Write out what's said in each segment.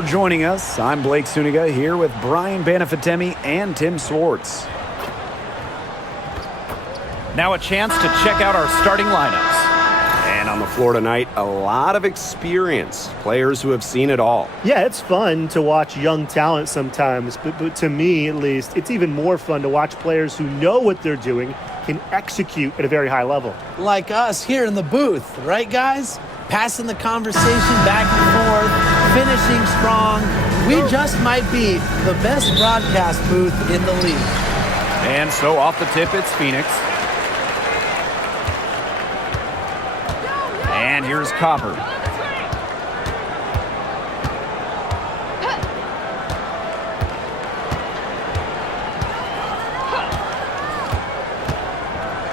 for joining us. I'm Blake Suniga here with Brian Banafitemi and Tim Swartz. Now a chance to check out our starting lineups. And on the floor tonight, a lot of experience. Players who have seen it all. Yeah, it's fun to watch young talent sometimes, but to me at least, it's even more fun to watch players who know what they're doing, can execute at a very high level. Like us here in the booth, right guys? Passing the conversation back and forth, finishing strong. We just might be the best broadcast booth in the league. And so off the tip, it's Phoenix. And here's Copper.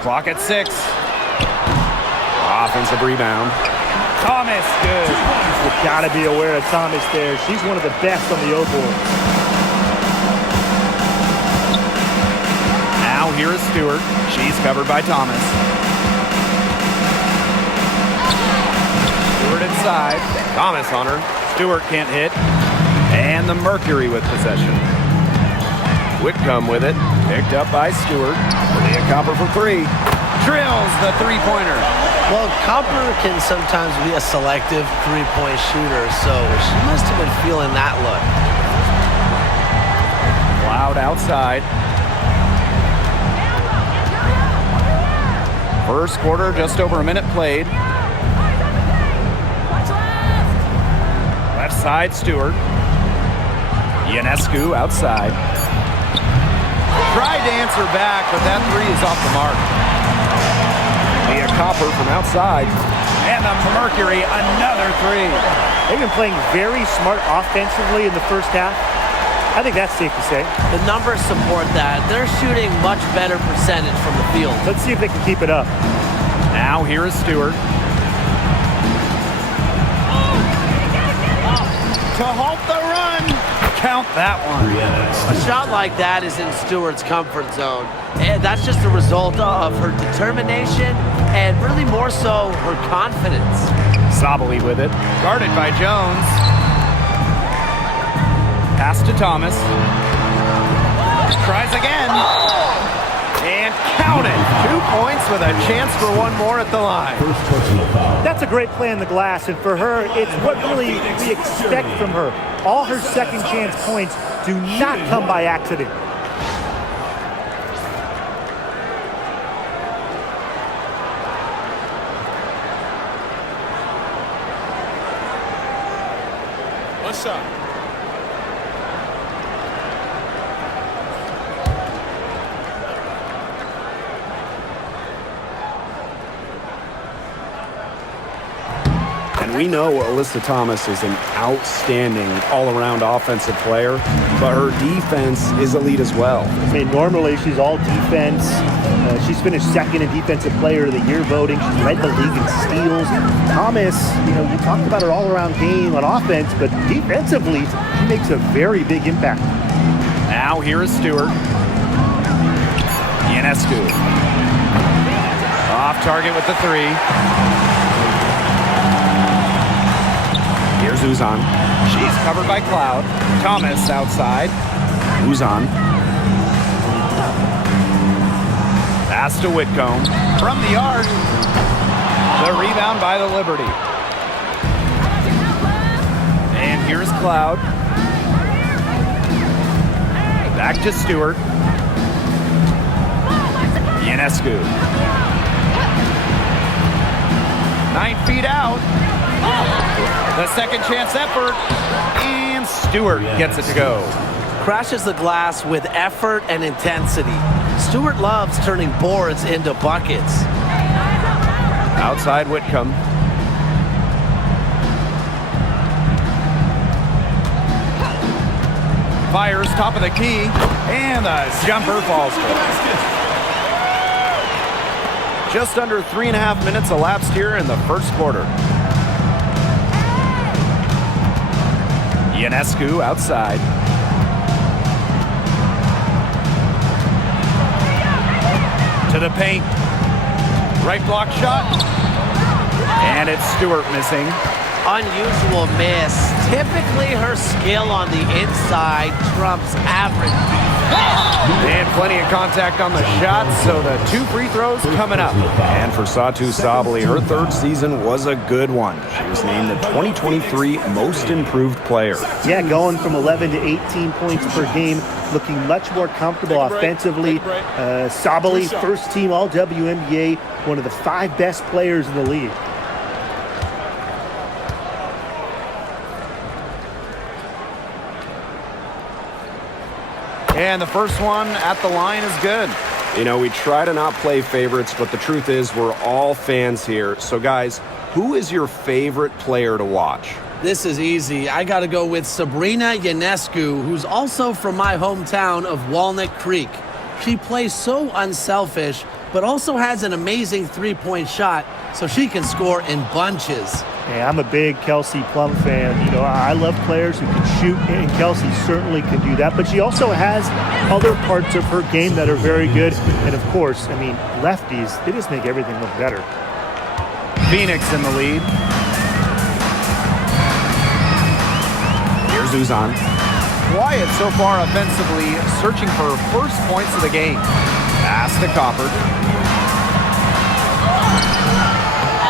Clock at 6. Offensive rebound. Thomas, good. You've got to be aware of Thomas there. She's one of the best on the O-board. Now here is Stewart. She's covered by Thomas. Stewart inside. Thomas on her. Stewart can't hit. And the Mercury with possession. Whitcomb with it. Picked up by Stewart. Leah Copper for 3. Drills the three-pointer. Well, Copper can sometimes be a selective three-point shooter, so she must have been feeling that look. Cloud outside. First quarter, just over a minute played. Left side, Stewart. Ionescu outside. Tried to answer back, but that three is off the mark. Leah Copper from outside. And the Mercury, another three. They've been playing very smart offensively in the first half. I think that's safe to say. The numbers support that. They're shooting much better percentage from the field. Let's see if they can keep it up. Now here is Stewart. To halt the run. Count that one. A shot like that is in Stewart's comfort zone. And that's just a result of her determination and really more so her confidence. Sabali with it. Guarded by Jones. Pass to Thomas. Tries again. And count it. 2 points with a chance for one more at the line. That's a great play on the glass, and for her, it's what really we expect from her. All her second chance points do not come by accident. What's up? And we know Alyssa Thomas is an outstanding all-around offensive player, but her defense is elite as well. I mean, normally she's all defense. She's finished second in Defensive Player of the Year voting. She's led the league in steals. Thomas, you talked about her all-around game on offense, but defensively, she makes a very big impact. Now here is Stewart. Ionescu. Off target with the three. Here's Uzan. She's covered by Cloud. Thomas outside. Uzan. Pass to Whitcomb. From the arc. The rebound by the Liberty. And here's Cloud. Back to Stewart. Ionescu. 9 feet out. The second chance effort. And Stewart gets it to go. Crashes the glass with effort and intensity. Stewart loves turning boards into buckets. Outside Whitcomb. Fires top of the key. And the jumper falls for it. Just under 3.5 minutes elapsed here in the first quarter. Ionescu outside. To the paint. Right block shot. And it's Stewart missing. Unusual miss. Typically, her skill on the inside trumps average defense. And plenty of contact on the shot, so the 2 free throws coming up. And for Satou Sabally, her third season was a good one. She was named the 2023 Most Improved Player. Yeah, going from 11 to 18 points per game, looking much more comfortable offensively. Sabally, first team all WNBA, one of the 5 best players in the league. And the first one at the line is good. You know, we try to not play favorites, but the truth is we're all fans here. So, guys, who is your favorite player to watch? This is easy. I got to go with Sabrina Ionescu, who's also from my hometown of Walnut Creek. She plays so unselfish, but also has an amazing three-point shot, so she can score in bunches. Hey, I'm a big Kelsey Plum fan. You know, I love players who can shoot, and Kelsey certainly can do that. But she also has other parts of her game that are very good. And, of course, I mean, lefties, they just make everything look better. Phoenix in the lead. Here's Uzan. Quiet so far offensively, searching for first points of the game. Pass to Copper.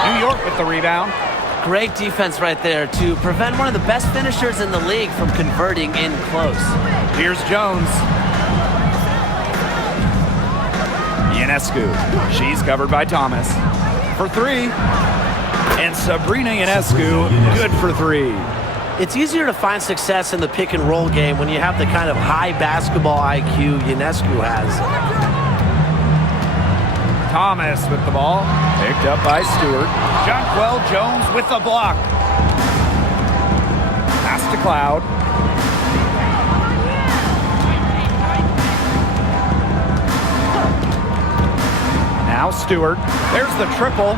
New York with the rebound. Great defense right there to prevent one of the best finishers in the league from converting in close. Here's Jones. Ionescu. She's covered by Thomas. For 3. And Sabrina Ionescu, good for 3. It's easier to find success in the pick and roll game when you have the kind of high basketball IQ Ionescu has. Thomas with the ball. Picked up by Stewart. Jonquel Jones with the block. Pass to Cloud. Now Stewart. There's the triple.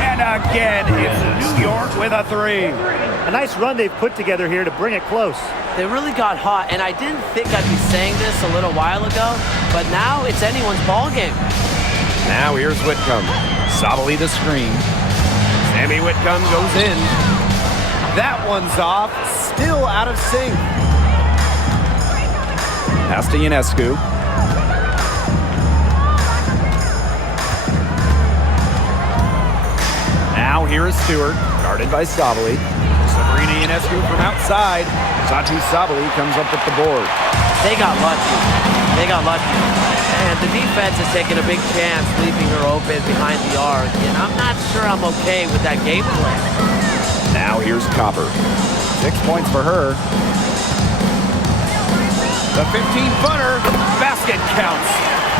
And again, it's New York with a 3. A nice run they've put together here to bring it close. They really got hot, and I didn't think I'd be saying this a little while ago, but now it's anyone's ball game. Now here's Whitcomb. Sabally the screen. Sammy Whitcomb goes in. That one's off. Still out of sync. Pass to Ionescu. Now here is Stewart. Guarded by Sabally. Sabrina Ionescu from outside. Satou Sabally comes up with the board. They got lucky. They got lucky. And the defense is taking a big chance, leaving her open behind the arc. And I'm not sure I'm okay with that game plan. Now here's Copper. 6 points for her. The 15-footer. Basket counts.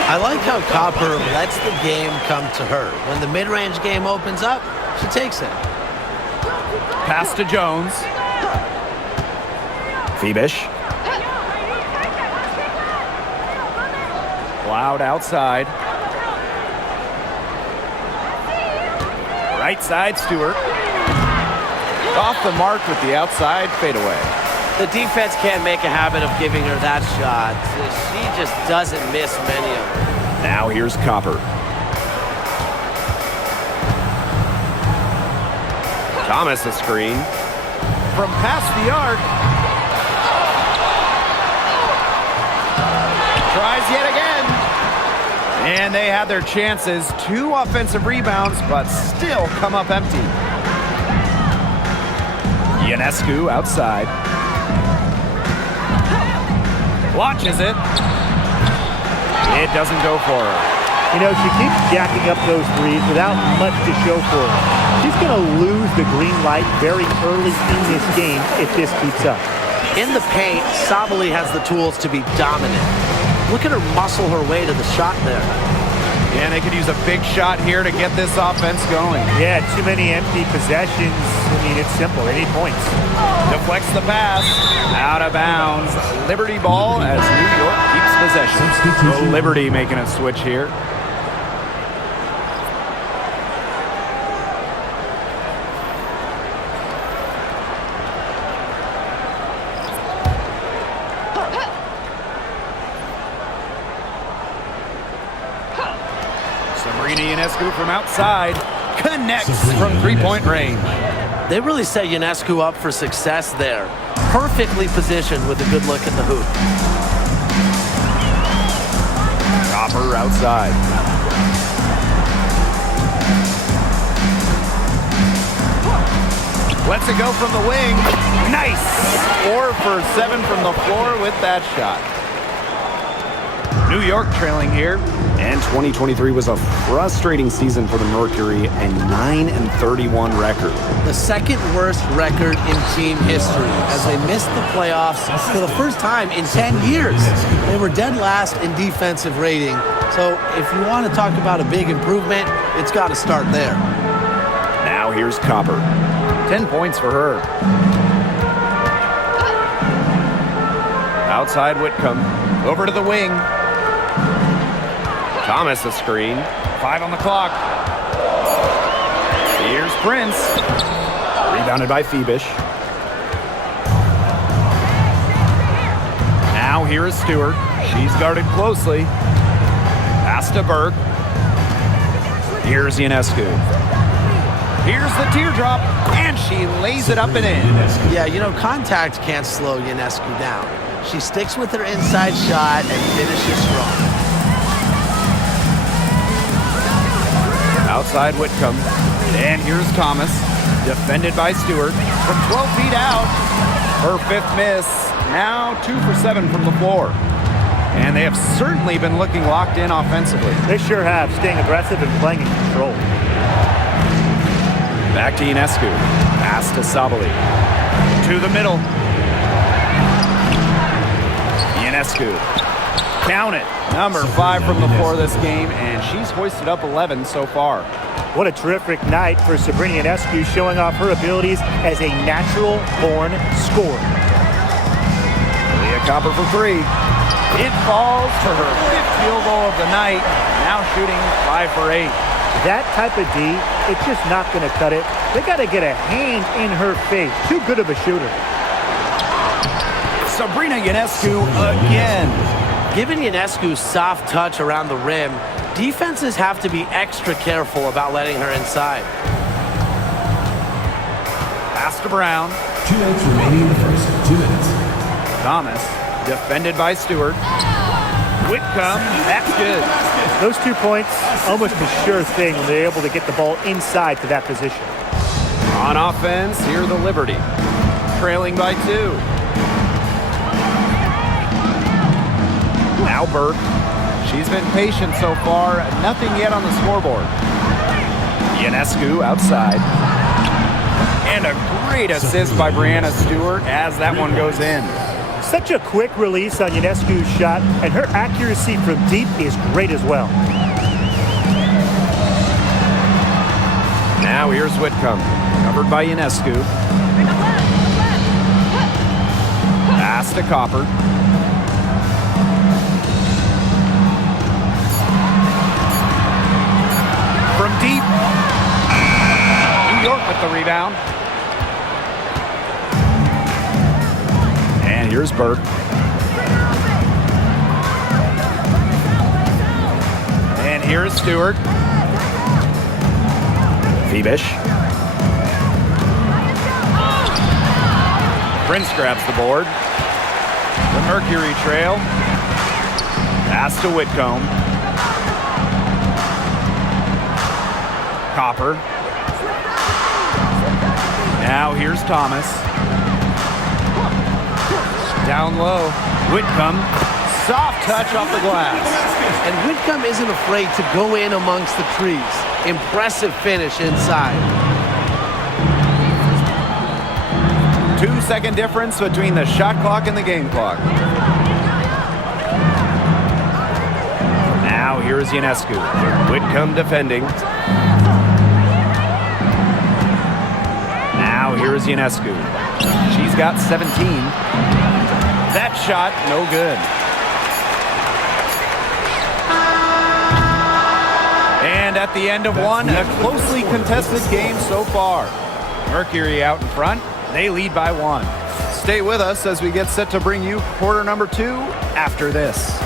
I like how Copper lets the game come to her. When the mid-range game opens up, she takes it. Pass to Jones. Phoebish. Cloud outside. Right side, Stewart. Off the mark with the outside fadeaway. The defense can't make a habit of giving her that shot. She just doesn't miss many of them. Now here's Copper. Thomas a screen. From past the arc. Tries yet again. And they had their chances. 2 offensive rebounds, but still come up empty. Ionescu outside. Launches it. It doesn't go for her. You know, she keeps jacking up those threes without much to show for her. She's going to lose the green light very early in this game if this keeps up. In the paint, Sabally has the tools to be dominant. Look at her muscle her way to the shot there. And they could use a big shot here to get this offense going. Yeah, too many empty possessions. I mean, it's simple. They need points. Deflects the pass. Out of bounds. Liberty ball as New York keeps possession. So Liberty making a switch here. Sabrina Ionescu from outside connects from three-point range. They really set Ionescu up for success there. Perfectly positioned with a good look at the hoop. Copper outside. Lets it go from the wing. Nice! 4 for 7 from the floor with that shot. New York trailing here. And 2023 was a frustrating season for the Mercury, a 9-31 record. The second worst record in team history as they missed the playoffs for the first time in 10 years. They were dead last in defensive rating. So if you want to talk about a big improvement, it's got to start there. Now here's Copper. 10 points for her. Outside Whitcomb. Over to the wing. Thomas a screen. 5 on the clock. Here's Prince. Rebounded by Phoebish. Now here is Stewart. She's guarded closely. Pass to Burke. Here's Ionescu. Here's the teardrop, and she lays it up and in. Yeah, you know, contact can't slow Ionescu down. She sticks with her inside shot and finishes strong. Outside Whitcomb. And here's Thomas. Defended by Stewart. From 12 feet out. Her 5th miss. Now 2 for 7 from the floor. And they have certainly been looking locked in offensively. They sure have, staying aggressive and playing in control. Back to Ionescu. Pass to Sabali. To the middle. Ionescu. Count it. Number 5 from the floor this game, and she's hoisted up 11 so far. What a terrific night for Sabrina Ionescu, showing off her abilities as a natural-born scorer. Leah Copper for 3. It falls for her 5th field goal of the night. Now shooting 5 for 8. That type of D, it's just not going to cut it. They got to get a hand in her face. Too good of a shooter. Sabrina Ionescu again. Given Ionescu's soft touch around the rim, defenses have to be extra careful about letting her inside. Pass to Brown. 2 minutes remaining in the first. 2 minutes. Thomas, defended by Stewart. Whitcomb, that's good. Those 2 points, almost a sure thing when they're able to get the ball inside to that position. On offense, here the Liberty. Trailing by 2. Now Burke. She's been patient so far. Nothing yet on the scoreboard. Ionescu outside. And a great assist by Brianna Stewart as that one goes in. Such a quick release on Ionescu's shot, and her accuracy from deep is great as well. Now here's Whitcomb. Covered by Ionescu. Pass to Copper. From deep. New York with the rebound. And here's Burke. And here's Stewart. Phoebish. Prince grabs the board. The Mercury trail. Pass to Whitcomb. Copper. Now here's Thomas. Down low. Whitcomb. Soft touch off the glass. And Whitcomb isn't afraid to go in amongst the trees. Impressive finish inside. 2-second difference between the shot clock and the game clock. Now here's Ionescu. Whitcomb defending. Now here's Ionescu. She's got 17. That shot, no good. And at the end of one, a closely contested game so far. Mercury out in front. They lead by 1. Stay with us as we get set to bring you quarter number 2 after this.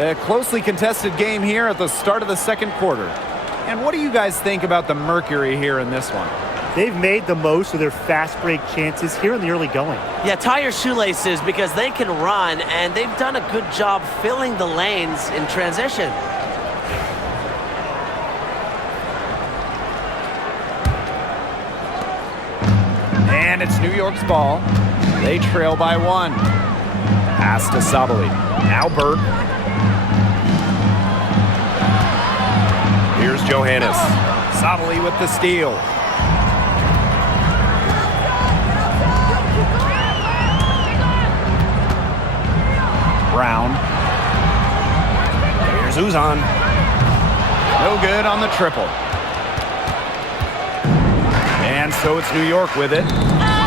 A closely contested game here at the start of the second quarter. And what do you guys think about the Mercury here in this one? They've made the most of their fast break chances here in the early going. Yeah, tie your shoelaces because they can run, and they've done a good job filling the lanes in transition. And it's New York's ball. They trail by 1. Pass to Sabali. Now Burke. Here's Johannes. Sabali with the steal. Brown. Here's Uzan. No good on the triple. And so it's New York with it.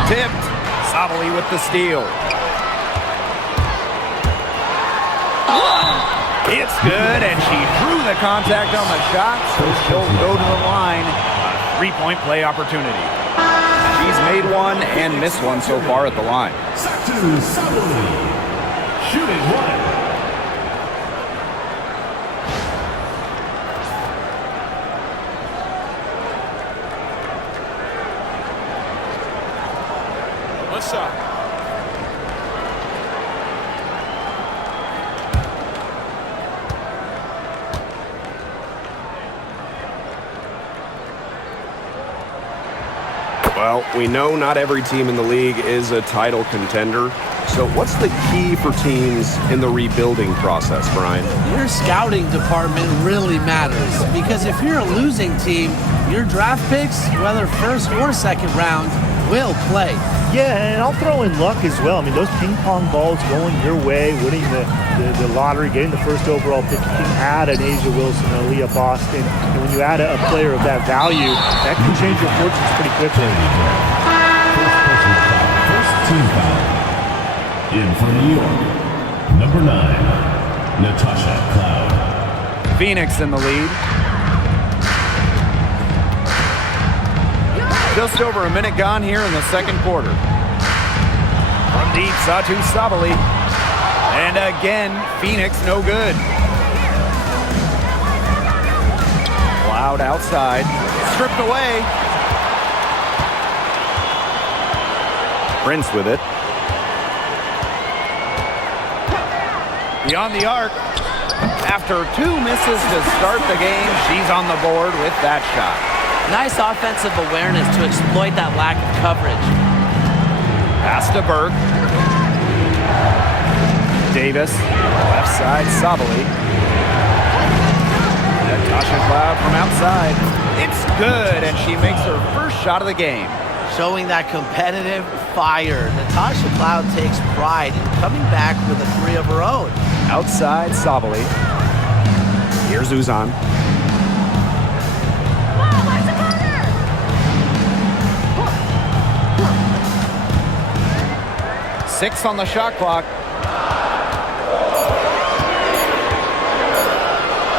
Tipped. Sabali with the steal. It's good, and she drew the contact on the shot, so she'll go to the line. A 3-point play opportunity. She's made one and missed one so far at the line. Shooting 1. What's up? Well, we know not every team in the league is a title contender. So what's the key for teams in the rebuilding process, Brian? Your scouting department really matters because if you're a losing team, your draft picks, whether first or second round, will play. Yeah, and I'll throw in luck as well. I mean, those ping pong balls going your way, winning the lottery, getting the first overall pick. You can add an Asia Wilson, an Aaliyah Boston, and when you add a player of that value, that can change your fortunes pretty quickly. First team foul. In for New York, number 9, Natasha Cloud. Phoenix in the lead. Just over a minute gone here in the second quarter. From deep, Satu Sabali. And again, Phoenix no good. Cloud outside. Stripped away. Prince with it. Beyond the arc. After 2 misses to start the game, she's on the board with that shot. Nice offensive awareness to exploit that lack of coverage. Pass to Burke. Davis. Left side, Sabali. Natasha Cloud from outside. It's good, and she makes her first shot of the game. Showing that competitive fire. Natasha Cloud takes pride in coming back with a 3 of her own. Outside, Sabali. Here's Uzan. 6 on the shot clock.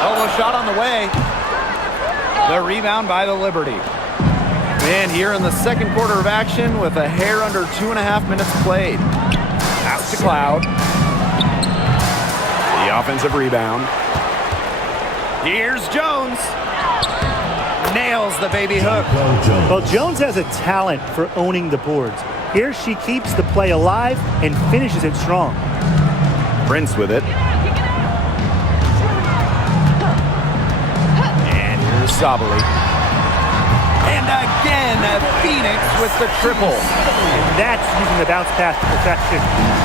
Elbow shot on the way. The rebound by the Liberty. And here in the second quarter of action with a hair under 2.5 minutes played. Pass to Cloud. The offensive rebound. Here's Jones. Nails the baby hook. Well, Jones has a talent for owning the boards. Here she keeps the play alive and finishes it strong. Prince with it. And here's Sabali. And again, Phoenix with the triple. And that's using the bounce pass to perfection.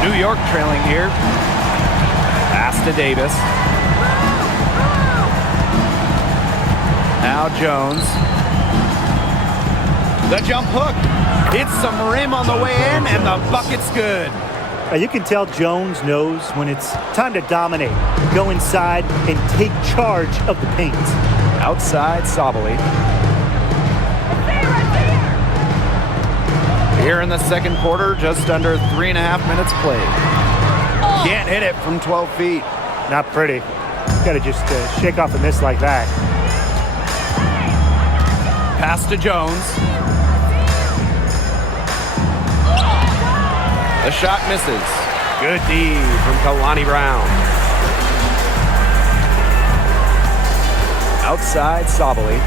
New York trailing here. Pass to Davis. Now Jones. The jump hook. Hits some rim on the way in, and the bucket's good. You can tell Jones knows when it's time to dominate. Go inside and take charge of the paint. Outside, Sabali. Here in the second quarter, just under 3.5 minutes played. Can't hit it from 12 feet. Not pretty. Got to just shake off a miss like that. Pass to Jones. The shot misses. Good D from Kalani Brown. Outside Sabali.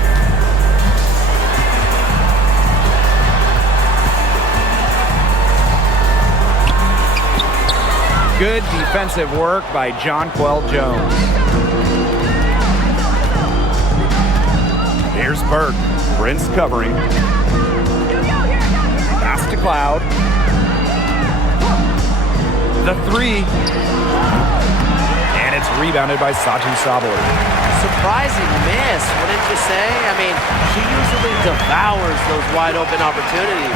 Good defensive work by Jonquel Jones. Here's Burke. Prince covering. Pass to Cloud. The three. And it's rebounded by Satu Sabali. Surprising miss, wouldn't you say? I mean, she usually devours those wide open opportunities.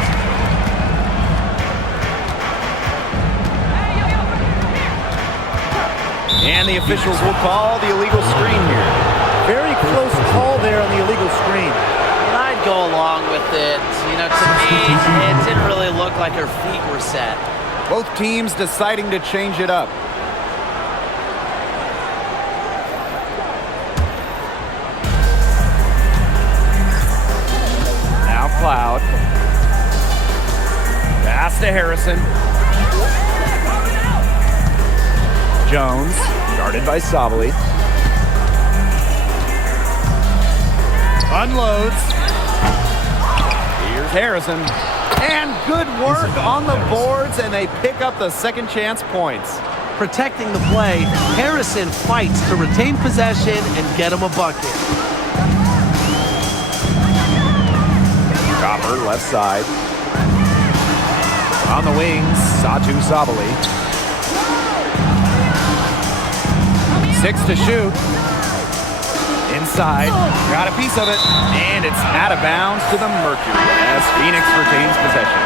And the officials will call the illegal screen here. Very close call there on the illegal screen. And I'd go along with it. You know, to me, it didn't really look like her feet were set. Both teams deciding to change it up. Now Cloud. Pass to Harrison. Jones, guarded by Sabali. Unloads. Here's Harrison. And good work on the boards, and they pick up the second chance points. Protecting the play, Harrison fights to retain possession and get him a bucket. Copper, left side. On the wings, Satu Sabali. 6 to shoot. Inside, got a piece of it, and it's out of bounds to the Mercury as Phoenix retains possession.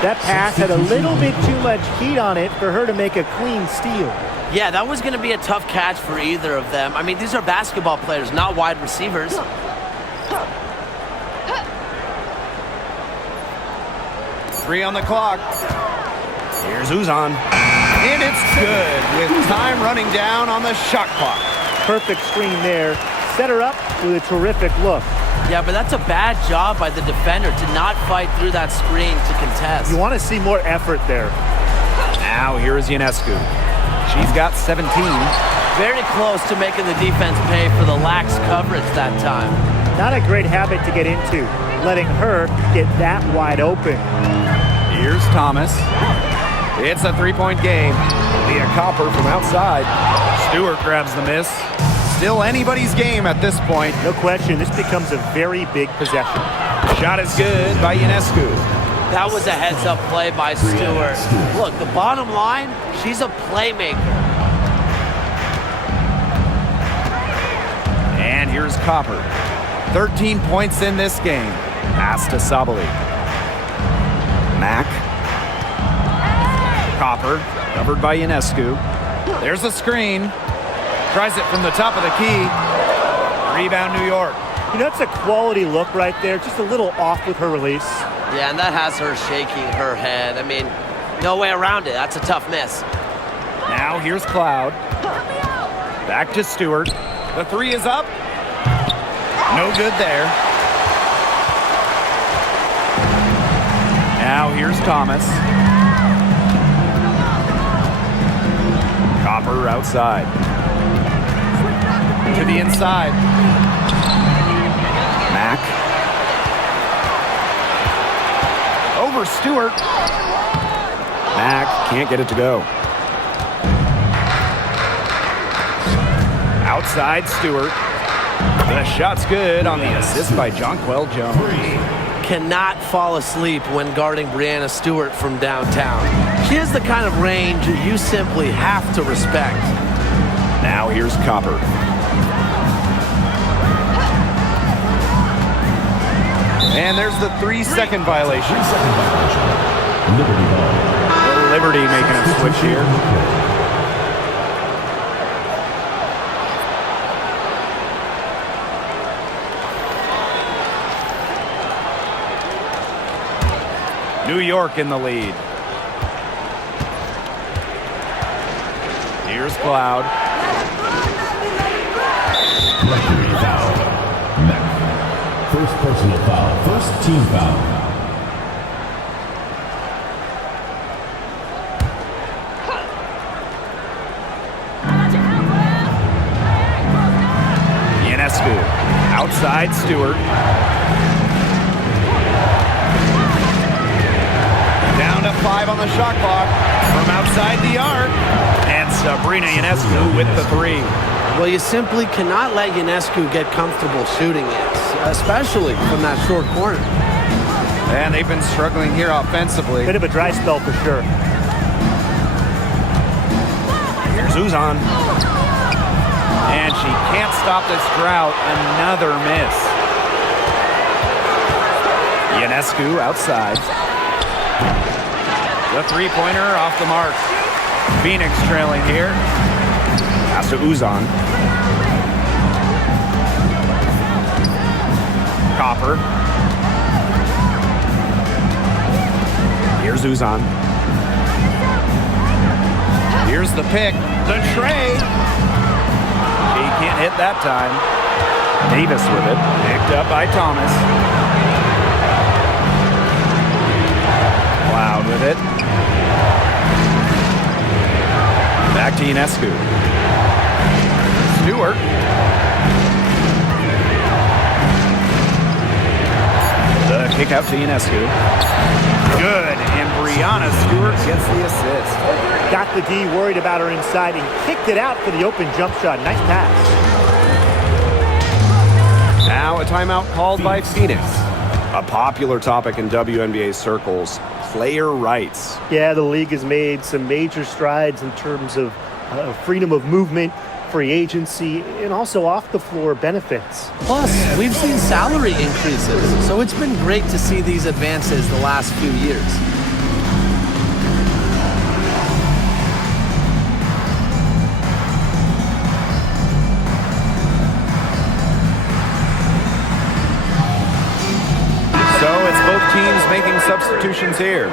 That pass had a little bit too much heat on it for her to make a clean steal. Yeah, that was going to be a tough catch for either of them. I mean, these are basketball players, not wide receivers. Three on the clock. Here's Uzan. And it's good with time running down on the shot clock. Perfect screen there. Set her up with a terrific look. Yeah, but that's a bad job by the defender to not fight through that screen to contest. You want to see more effort there. Now here is Ionescu. She's got 17. Very close to making the defense pay for the lax coverage that time. Not a great habit to get into, letting her get that wide open. Here's Thomas. It's a three-point game. Leah Copper from outside. Stewart grabs the miss. Still anybody's game at this point. No question, this becomes a very big possession. Shot is good by Ionescu. That was a heads-up play by Stewart. Look, the bottom line, she's a playmaker. And here's Copper. 13 points in this game. Pass to Sabali. Mack. Copper, covered by Ionescu. There's a screen. Tries it from the top of the key. Rebound, New York. You know, it's a quality look right there. Just a little off with her release. Yeah, and that has her shaking her head. I mean, no way around it. That's a tough miss. Now here's Cloud. Back to Stewart. The three is up. No good there. Now here's Thomas. Copper outside. To the inside. Mack. Over Stewart. Mack can't get it to go. Outside Stewart. The shot's good on the assist by Jonquel Jones. Cannot fall asleep when guarding Breanna Stewart from downtown. She has the kind of range you simply have to respect. Now here's Copper. And there's the 3-second violation. Liberty ball. Liberty making a switch here. New York in the lead. Here's Cloud. Mercury foul. First personal foul. First team foul. Ionescu. Outside Stewart. Down to 5 on the shot clock from outside the arc. And Sabrina Ionescu with the 3. Well, you simply cannot let Ionescu get comfortable shooting it, especially from that short corner. And they've been struggling here offensively. Bit of a dry spell for sure. Here's Uzan. And she can't stop this drought. Another miss. Ionescu outside. The three-pointer off the mark. Phoenix trailing here. Pass to Uzan. Copper. Here's Uzan. Here's the pick. The tray. She can't hit that time. Davis with it. Picked up by Thomas. Cloud with it. Back to Ionescu. Stewart. The kick out to Ionescu. Good. And Brianna Stewart gets the assist. Got the D worried about her inside and kicked it out for the open jump shot. Nice pass. Now a timeout called by Phoenix. A popular topic in WNBA circles, player rights. Yeah, the league has made some major strides in terms of freedom of movement, free agency, and also off-the-floor benefits. Plus, we've seen salary increases, so it's been great to see these advances the last few years. So it's both teams making substitutions here.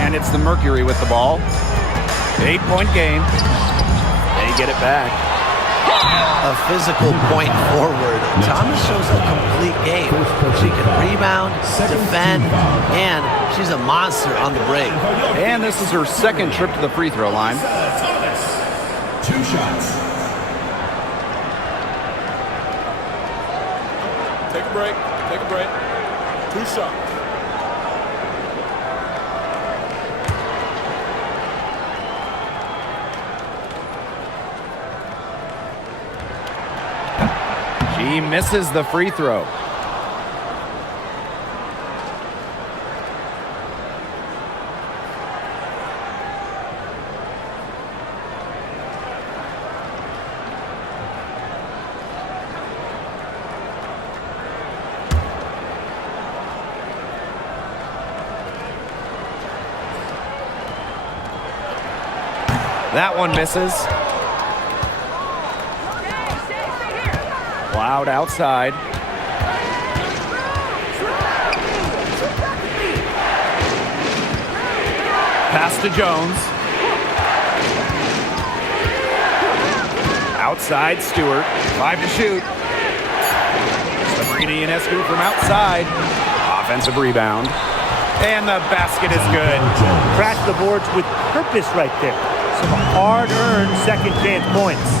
And it's the Mercury with the ball. 8-point game. They get it back. A physical point forward. Thomas shows a complete game. She can rebound, defend, and she's a monster on the break. And this is her second trip to the free throw line. 2 shots. Take a break. Take a break. 2 shots. She misses the free throw. That one misses. Loud outside. Pass to Jones. Outside Stewart. 5 to shoot. Sabrina Ionescu from outside. Offensive rebound. And the basket is good. Crash the boards with purpose right there. Some hard-earned second chance points.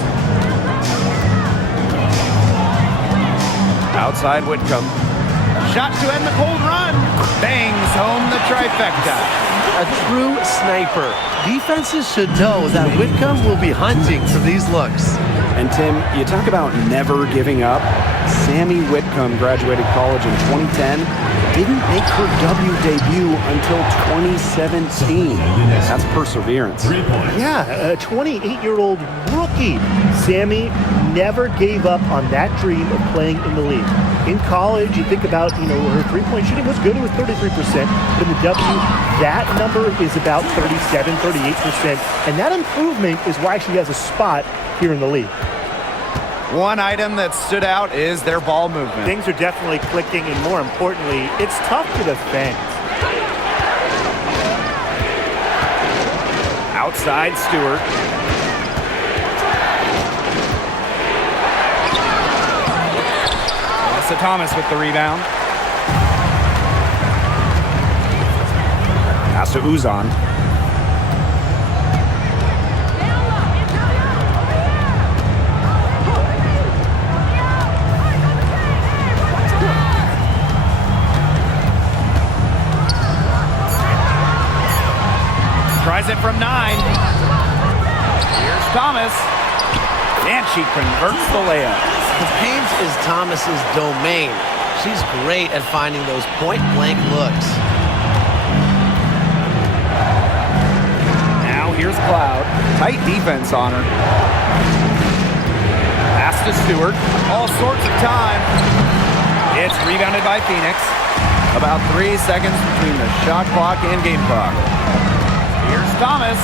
Outside Whitcomb. Shot to end the cold run. Bangs home the trifecta. A true sniper. Defenses should know that Whitcomb will be hunting for these looks. And Tim, you talk about never giving up. Sammy Whitcomb graduated college in 2010. Didn't make her W debut until 2017. That's perseverance. 3 points. Yeah, a 28-year-old rookie. Sammy never gave up on that dream of playing in the league. In college, you think about, her three-point shooting was good. It was 33%. But in the W, that number is about 37, 38%. And that improvement is why she has a spot here in the league. One item that stood out is their ball movement. Things are definitely clicking, and more importantly, it's tough to defend. Outside Stewart. Alyssa Thomas with the rebound. Pass to Uzan. Tries it from 9. Here's Thomas. And she converts the layup. The paint is Thomas's domain. She's great at finding those point-blank looks. Now here's Cloud. Tight defense on her. Pass to Stewart. All sorts of time. It's rebounded by Phoenix. About 3 seconds between the shot clock and game clock. Here's Thomas.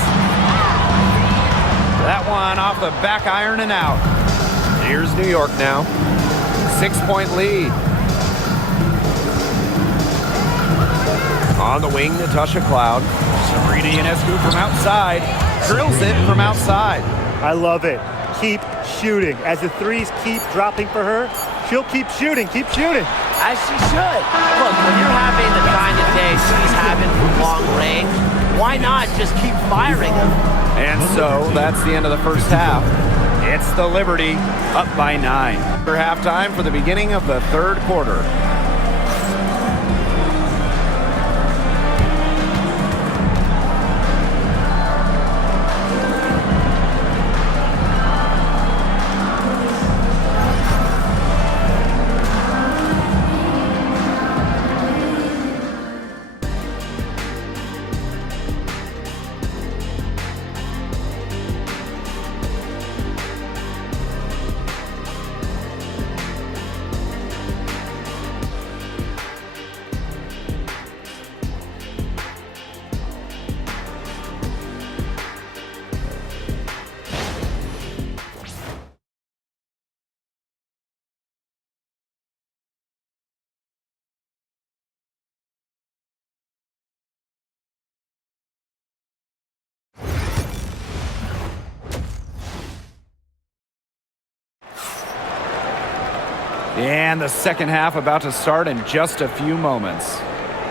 That one off the back iron and out. Here's New York now. 6-point lead. On the wing, Natasha Cloud. Sabrina Ionescu from outside. Drills it from outside. I love it. Keep shooting. As the threes keep dropping for her, she'll keep shooting. Keep shooting. As she should. Look, when you're having the kind of day she's having from long range, why not just keep firing them? And so that's the end of the first half. It's the Liberty up by 9. For halftime for the beginning of the third quarter. And the second half about to start in just a few moments.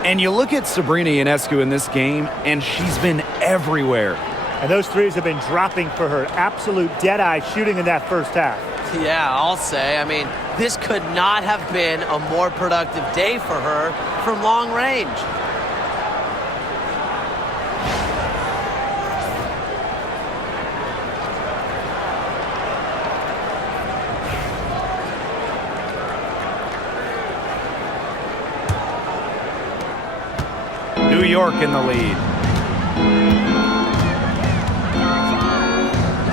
And you look at Sabrina Ionescu in this game, and she's been everywhere. And those threes have been dropping for her. Absolute dead-eye shooting in that first half. Yeah, I'll say. I mean, this could not have been a more productive day for her from long range. New York in the lead.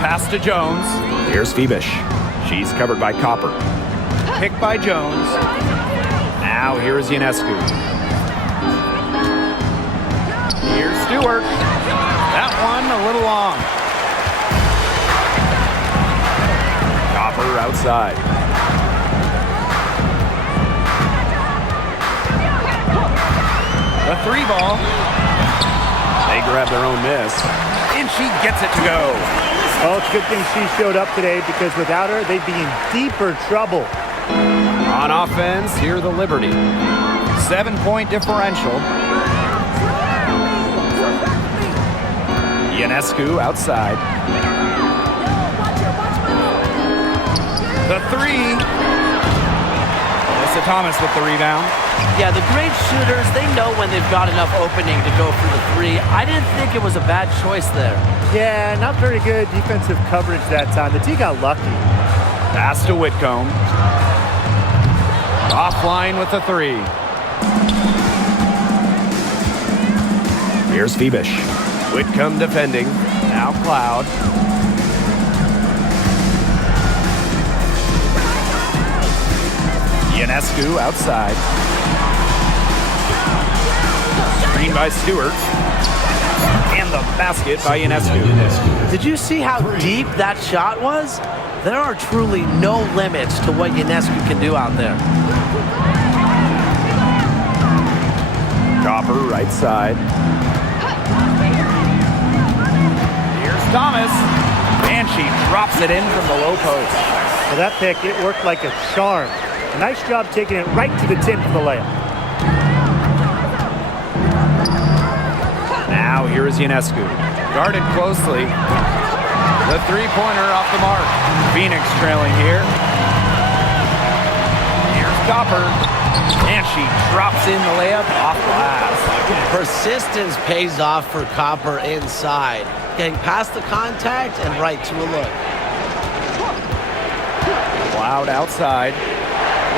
Pass to Jones. Here's Phoebish. She's covered by Copper. Picked by Jones. Now here's Ionescu. Here's Stewart. That one a little long. Copper outside. The 3 ball. They grab their own miss. And she gets it to go. Well, it's a good thing she showed up today because without her, they'd be in deeper trouble. On offense, here the Liberty. 7-point differential. Ionescu outside. The 3. Alyssa Thomas with the rebound. Yeah, the great shooters, they know when they've got enough opening to go for the 3. I didn't think it was a bad choice there. Yeah, not very good defensive coverage that time. The T got lucky. Pass to Whitcomb. Offline with the 3. Here's Phoebish. Whitcomb defending. Now Cloud. Ionescu outside. Screen by Stewart. And the basket by Ionescu. Did you see how deep that shot was? There are truly no limits to what Ionescu can do out there. Copper right side. Here's Thomas. And she drops it in from the low post. So that pick, it worked like a charm. Nice job taking it right to the tin for the layup. Now here is Ionescu. Guarded closely. The three-pointer off the mark. Phoenix trailing here. Here's Copper. And she drops in the layup off glass. Persistence pays off for Copper inside. Getting past the contact and right to a look. Loud outside.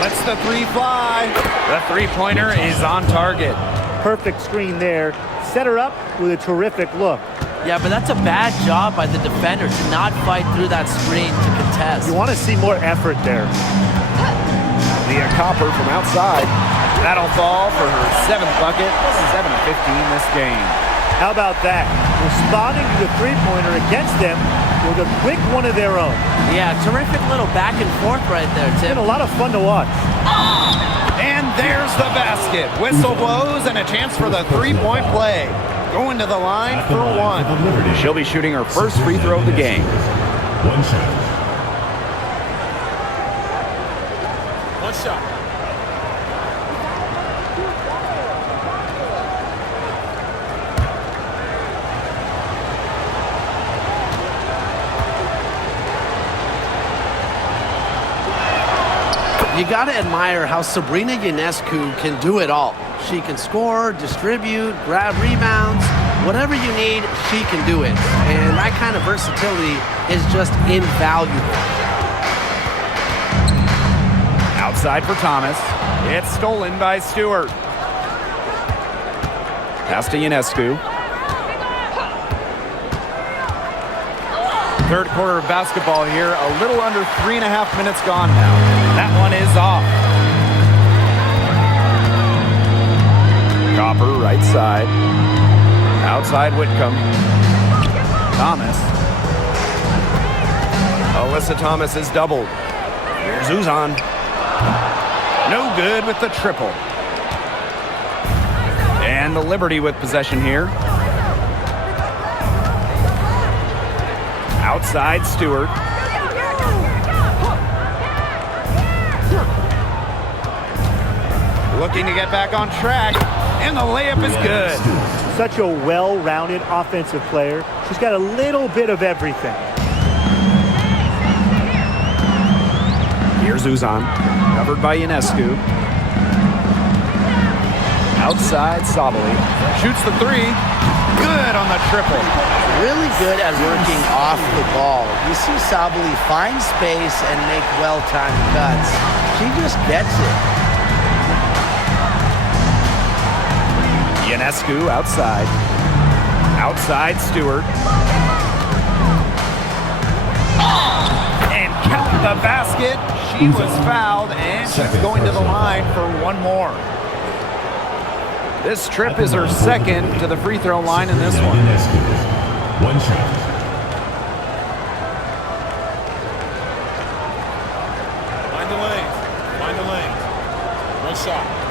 Lets the three fly. The three-pointer is on target. Perfect screen there. Set her up with a terrific look. Yeah, but that's a bad job by the defender to not fight through that screen to contest. You want to see more effort there. Leah Copper from outside. That'll fall for her 7th bucket. 7-15 this game. How about that? Responding to the three-pointer against them with a quick one of their own. Yeah, terrific little back and forth right there, It's Tim. been a lot of fun to watch. And there's the basket. Whistle blows and a chance for the three-point play. Going to the line for one. She'll be shooting her first free throw of the game. One shot. One shot. You got to admire how Sabrina Ionescu can do it all. She can score, distribute, grab rebounds. Whatever you need, she can do it. And that kind of versatility is just invaluable. Outside for Thomas. It's stolen by Stewart. Pass to Ionescu. Third quarter of basketball here. A little under 3.5 minutes gone now. That one is off. Copper, right side. Outside Whitcomb. Thomas. Alyssa Thomas is doubled. Here's Uzan. No good with the triple. And the Liberty with possession here. Outside Stewart. Looking to get back on track. And the layup is good. Such a well-rounded offensive player. She's got a little bit of everything. Here's Uzan. Covered by Ionescu. Outside Sabali. Shoots the three. Good on the triple. Really good at working off the ball. You see Sabali find space and make well-timed cuts. She just gets it. Ionescu outside. Outside Stewart. And count the basket. She was fouled and she's going to the line for one more. This trip is her second to the free throw line in this one. One shot. Find the lane. Find the lane. One shot.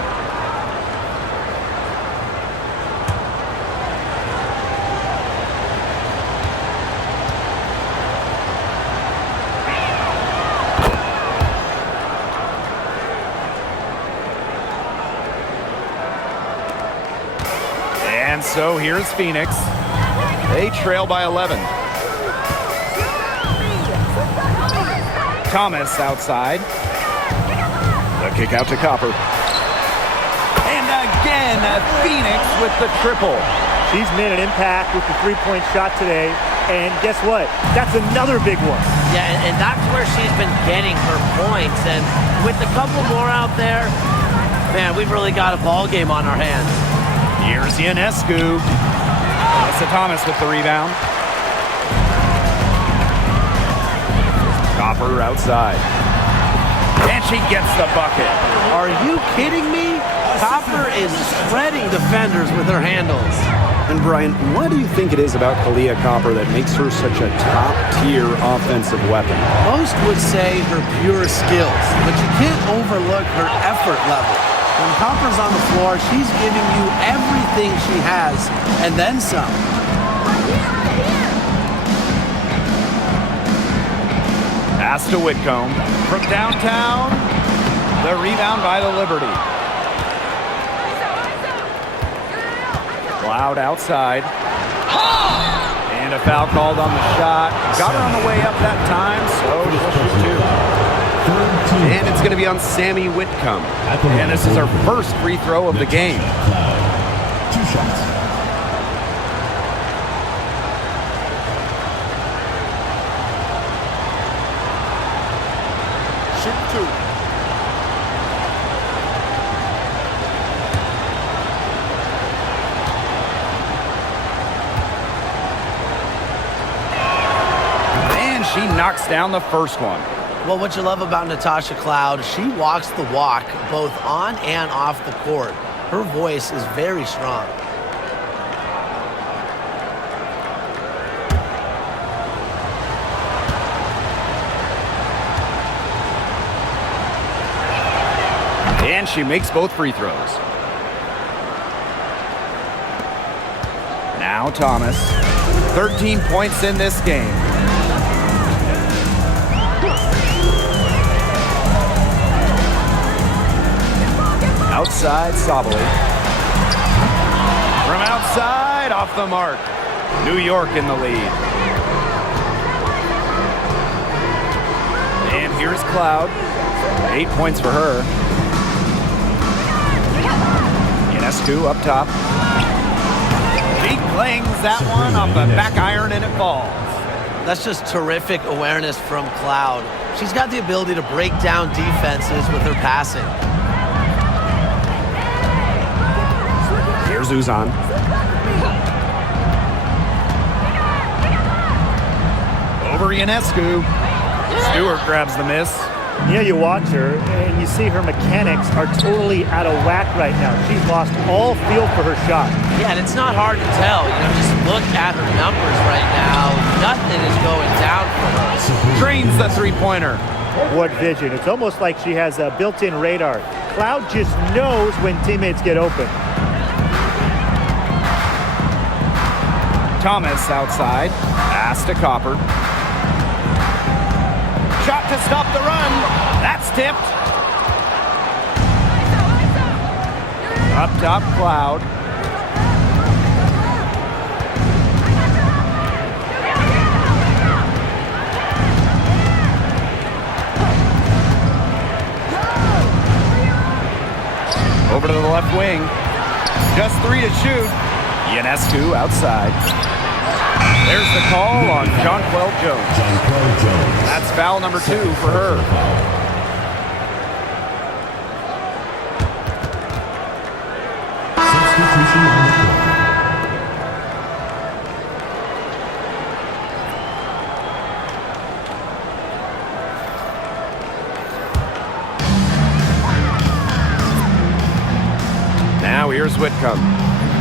And so here's Phoenix. They trail by 11. Thomas outside. The kick out to Copper. And again, Phoenix with the triple. She's made an impact with the three-point shot today. And guess what? That's another big one. Yeah, and that's where she's been getting her points. And with a couple more out there, man, we've really got a ball game on our hands. Here's Ionescu. Alyssa Thomas with the rebound. Copper outside. And she gets the bucket. Are you kidding me? Copper is shredding defenders with her handles. And Brian, what do you think it is about Kahleah Copper that makes her such a top-tier offensive weapon? Most would say her pure skills, but you can't overlook her effort level. When Copper's on the floor, she's giving you everything she has, and then some. Pass to Whitcomb. From downtown, The rebound by the Liberty. Cloud outside. And a foul called on the shot. Got her on the way up that time, so she'll shoot two. And it's going to be on Sammy Whitcomb. And this is her first free throw of the game. 2 shots. Shoot 2. And she knocks down the first one. Well, what you love about Natasha Cloud, she walks the walk both on and off the court. Her voice is very strong. And she makes both free throws. Now Thomas. 13 points in this game. Outside, Sabali. From outside, off the mark. New York in the lead. And here's Cloud. 8 points for her. Ionescu up top. She clings that one off the back iron and it falls. That's just terrific awareness from Cloud. She's got the ability to break down defenses with her passing. Here's Uzan. Over Ionescu. Stewart grabs the miss. Yeah, you watch her and you see her mechanics are totally out of whack right now. She's lost all feel for her shot. Yeah, and it's not hard to tell. Just look at her numbers right now. Nothing is going down for her. Drains the three-pointer. What vision. It's almost like she has a built-in radar. Cloud just knows when teammates get open. Thomas outside. Pass to Copper. Shot to stop the run. That's tipped. Up top, Cloud. Over to the left wing. Just 3 to shoot. Ionescu outside. There's the call on Jonquel Jones. That's foul number 2 for her. Substitution on the court. Now here's Whitcomb.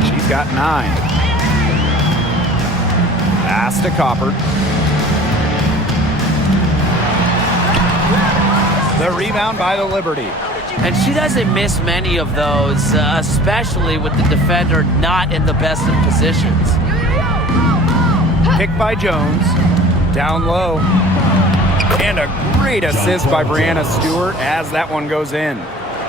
She's got 9. Pass to Copper. The rebound by the Liberty. And she doesn't miss many of those, especially with the defender not in the best of positions. Picked by Jones. Down low. And a great assist by Brianna Stewart as that one goes in.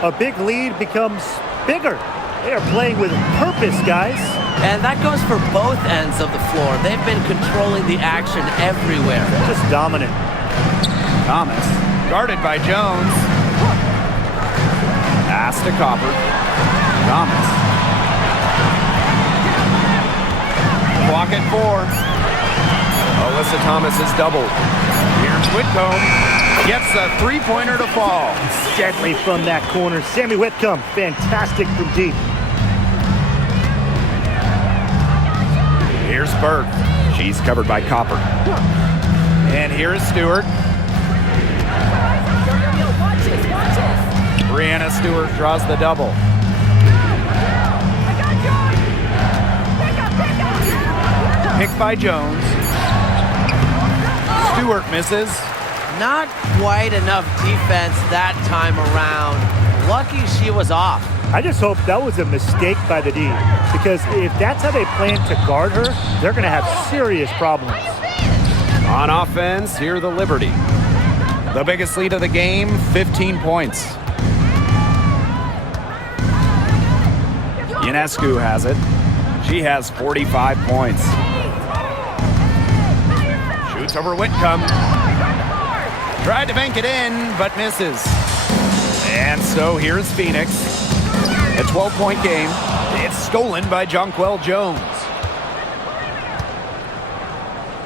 A big lead becomes bigger. They are playing with purpose, guys. And that goes for both ends of the floor. They've been controlling the action everywhere. Just dominant. Thomas, guarded by Jones. Pass to Copper. Thomas. Clock at 4. Alyssa Thomas is doubled. Here's Whitcomb. Gets a three-pointer to fall. Deadly from that corner. Sammy Whitcomb, fantastic from deep. Here's Burke. She's covered by Copper. And here is Stewart. Brianna Stewart draws the double. Picked by Jones. Stewart misses. Not quite enough defense that time around. Lucky she was off. I just hope that was a mistake by the D, because if that's how they plan to guard her, they're going to have serious problems. On offense, here the Liberty. The biggest lead of the game, 15 points. Ionescu has it. She has 45 points. Shoots over Whitcomb. Tried to bank it in, but misses. And so here's Phoenix. A 12-point game. It's stolen by Jonquel Jones.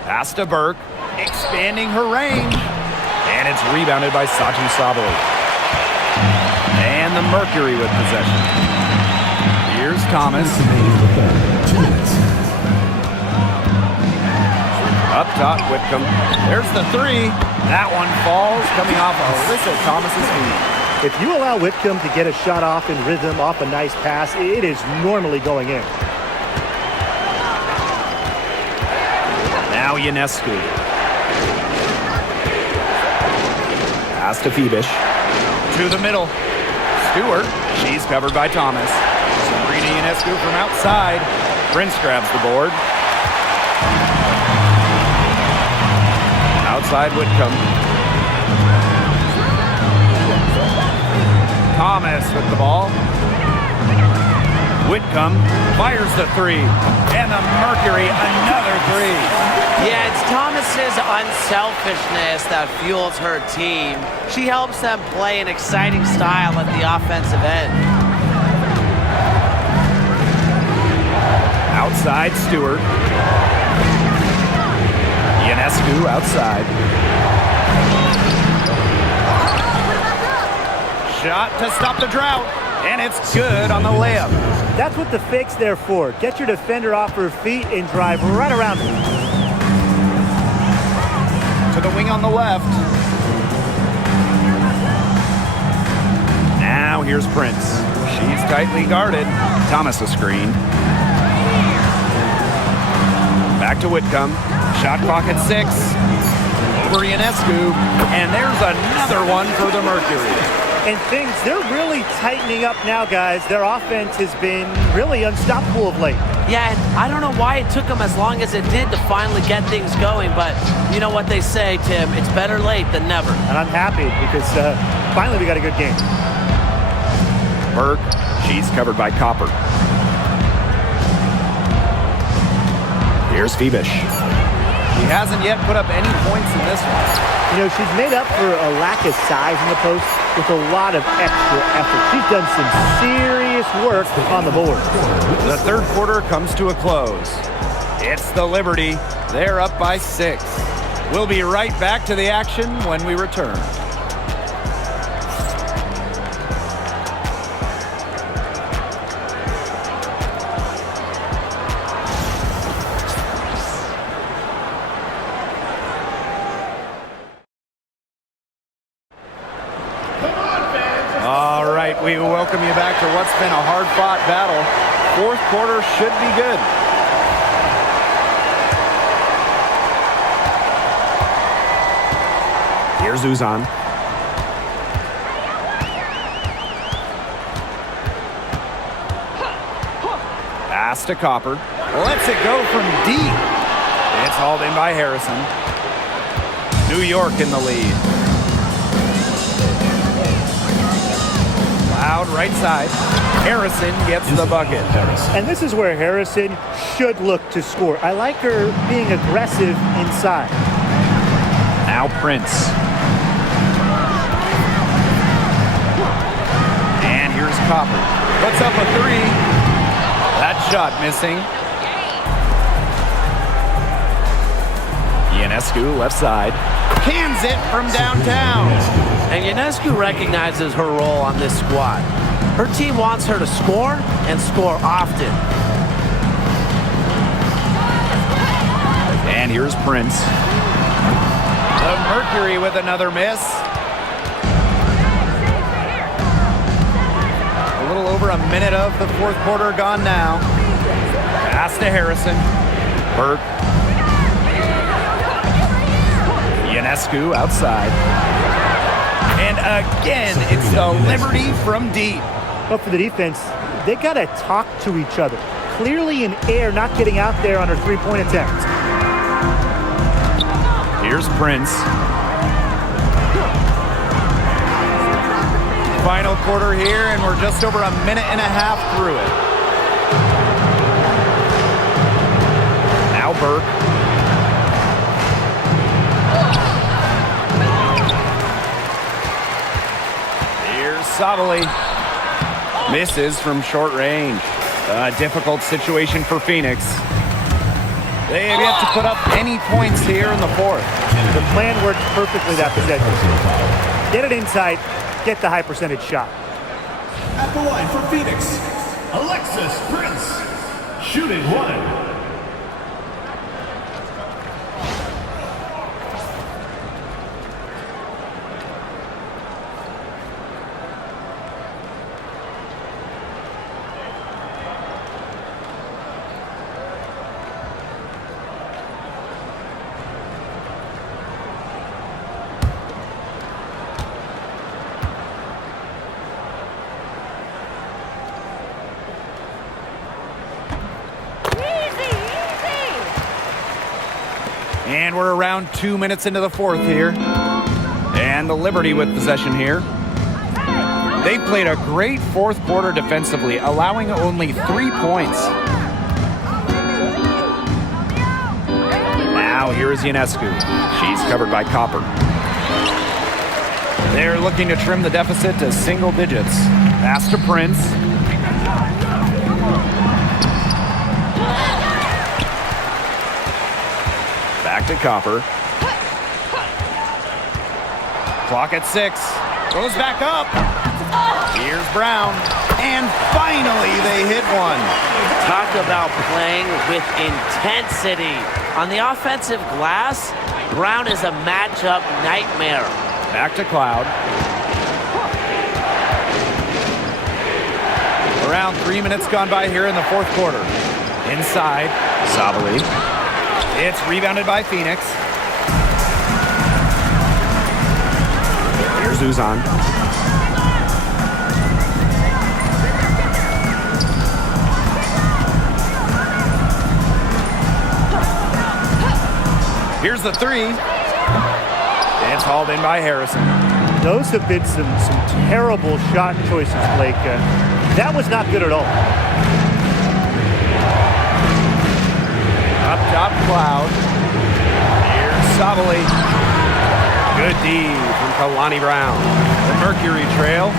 Pass to Burke, expanding her range. And it's rebounded by Satu Sabali. And the Mercury with possession. Here's Thomas. Up top, Whitcomb. There's the three. That one falls, coming off Alyssa Thomas's feet. If you allow Whitcomb to get a shot off in rhythm, off a nice pass, it is normally going in. Now Ionescu. Pass to Phoebish. To the middle. Stewart. She's covered by Thomas. Sabrina Ionescu from outside. Prince grabs the board. Outside Whitcomb. Thomas with the ball. Whitcomb fires the three. And the Mercury, another three. Yeah, it's Thomas's unselfishness that fuels her team. She helps them play an exciting style at the offensive end. Outside Stewart. Ionescu outside. Shot to stop the drought, and it's good on the layup. That's what the fake's there for. Get your defender off her feet and drive right around her. To the wing on the left. Now here's Prince. She's tightly guarded. Thomas a screen. Back to Whitcomb. Shot clock at 6. Over Ionescu. And there's another one for the Mercury. And they're really tightening up now, guys. Their offense has been really unstoppable of late. Yeah, and I don't know why it took them as long as it did to finally get things going, but you know what they say, Tim, it's better late than never. And I'm happy because finally we got a good game. Burke, she's covered by Copper. Here's Phoebish. She hasn't yet put up any points in this one. You know, she's made up for a lack of size in the post with a lot of extra effort. She's done some serious work on the board. The third quarter comes to a close. It's the Liberty. They're up by 6. We'll be right back to the action when we return. We welcome you back to what's been a hard-fought battle. Fourth quarter should be good. Here's Uzan. Pass to Copper. Lets it go from deep. It's hauled in by Harrison. New York in the lead. Out right side. Harrison gets the bucket. And this is where Harrison should look to score. I like her being aggressive inside. Now Prince. And here's Copper. Puts up a three. That shot missing. Ionescu left side. Cans it from downtown. And Ionescu recognizes her role on this squad. Her team wants her to score and score often. And here's Prince. The Mercury with another miss. A little over a minute of the fourth quarter gone now. Pass to Harrison. Burke. Ionescu outside. And again, it's the Liberty from deep. But for the defense, they got to talk to each other. Clearly in air, not getting out there on her three-point attempt. Here's Prince. Final quarter here, and we're just over a minute and a half through it. Burke. Here's Sabali. Misses from short range. A difficult situation for Phoenix. They have yet to put up any points here in the fourth. The plan worked perfectly that possession. Get it inside, get the high percentage shot. At the line for Phoenix, Alexis Prince, shooting one. And we're around 2 minutes into the fourth here. And the Liberty with possession here. They played a great fourth quarter defensively, allowing only 3 points. Now here is Ionescu. She's covered by Copper. They're looking to trim the deficit to single digits. Pass to Prince. Back to Copper. Clock at 6. Goes back up. Here's Brown. And finally they hit one. Talk about playing with intensity. On the offensive glass, Brown is a matchup nightmare. Back to Cloud. Around 3 minutes gone by here in the fourth quarter. Inside, Sabali. It's rebounded by Phoenix. Here's Uzan. Here's the three. It's hauled in by Harrison. Those have been some terrible shot choices, Blake. That was not good at all. Up top, Cloud. Here's Sabali. Good D from Kalani Brown. The Mercury trail.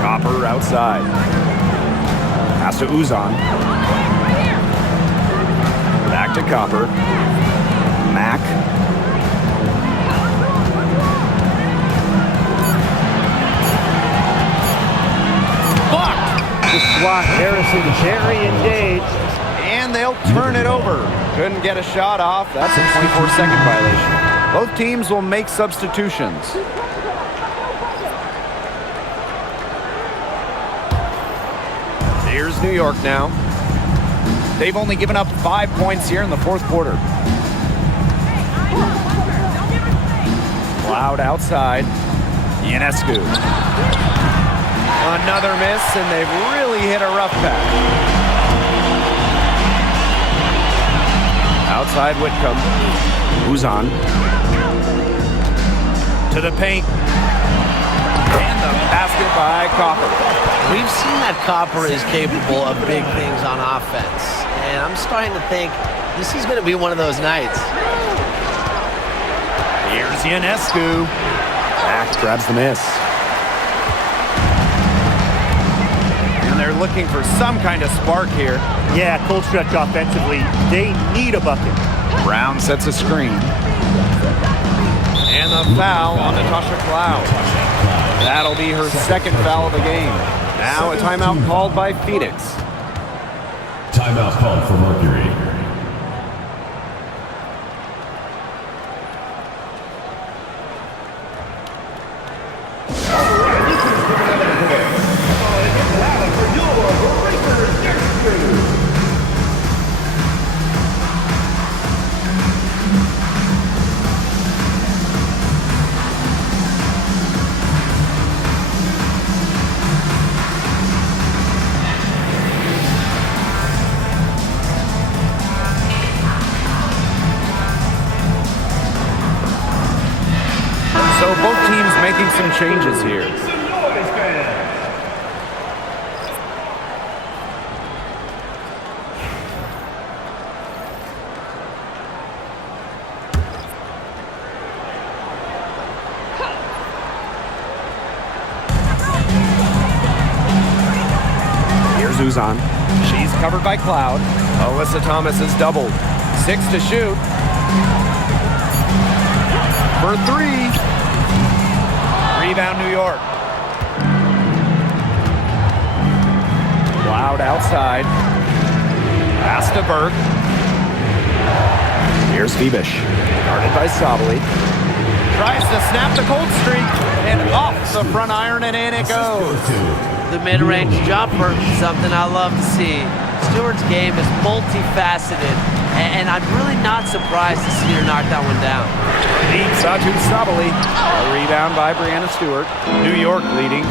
Copper outside. Pass to Uzan. Back to Copper. Mack. The swat, Harrison very engaged. And they'll turn it over. Couldn't get a shot off. That's a 24-second violation. Both teams will make substitutions. Here's New York now. They've only given up 5 points here in the fourth quarter. Cloud outside. Ionescu. Another miss, and they've really hit a rough patch. Outside Whitcomb. Uzan. To the paint. And the basket by Copper. We've seen that Copper is capable of big things on offense. And I'm starting to think this is going to be one of those nights. Here's Ionescu. Mack grabs the miss. They're looking for some kind of spark here. Yeah, cold stretch offensively. They need a bucket. Brown sets a screen. And the foul on Natasha Cloud. That'll be her second foul of the game. Now a timeout called by Phoenix. Timeout called for Mercury. So both teams making some changes here. Blues on. She's covered by Cloud. Alyssa Thomas is doubled. 6 to shoot. For 3. Rebound, New York. Cloud outside. Pass to Burke. Here's Phoebish. Guarded by Sabali. Tries to snap the cold streak. And off the front iron, and in it goes. The mid-range jumper, something I love to see. Stewart's game is multifaceted, and I'm really not surprised to see her knock that one down. Lead Satu Sabali. A rebound by Brianna Stewart. New York leading.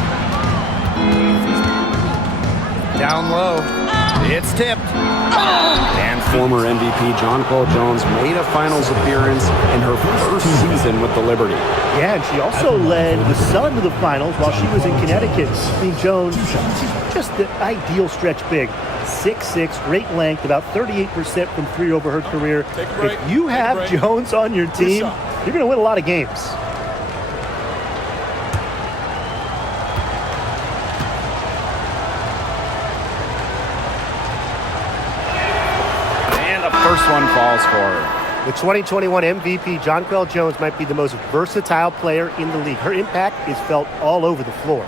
Down low. It's tipped. And Former MVP Jonquel Jones made a finals appearance in her first season with the Liberty. Yeah, and she also led the Sun to the finals while she was in Connecticut. I mean, Jones, she's just the ideal stretch big. 6'6", great length, about 38% from 3 over her career. If you have Jones on your team, you're going to win a lot of games. first one falls for her. The 2021 MVP, Jonquel Jones, might be the most versatile player in the league. Her impact is felt all over the floor.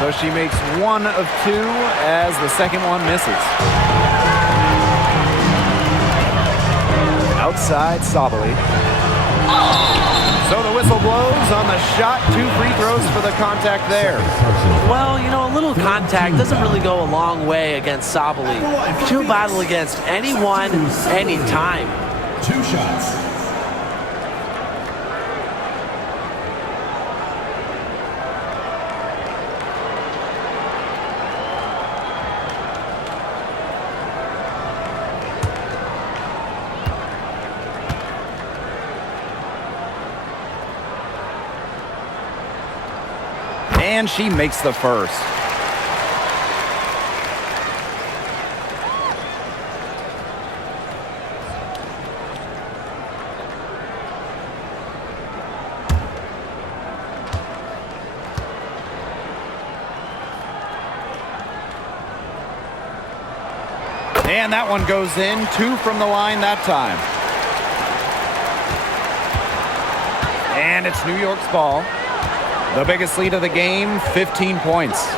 So she makes 1 of 2 as the second one misses. Outside Sabali. So the whistle blows on the shot. 2 free throws for the contact there. Well, you know, a little contact doesn't really go a long way against Sabali. She'll battle against anyone, anytime. 2 shots. And she makes the first. And that one goes in. 2 from the line that time. And it's New York's ball. The biggest lead of the game, 15 points.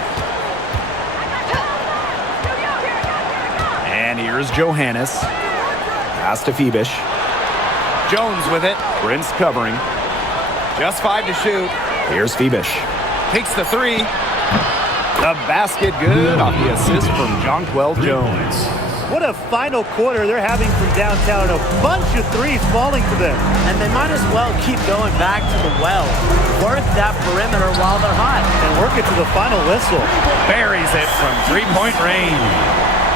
And here's Johannes. Pass to Phoebish. Jones with it. Prince covering. Just 5 to shoot. Here's Phoebish. Takes the 3. The basket good off the assist from Jonquel Jones. What a final quarter they're having from downtown. A bunch of threes falling for them. And they might as well keep going back to the well. Work that perimeter while they're hot. And work it to the final whistle. Buries it from 3-point range.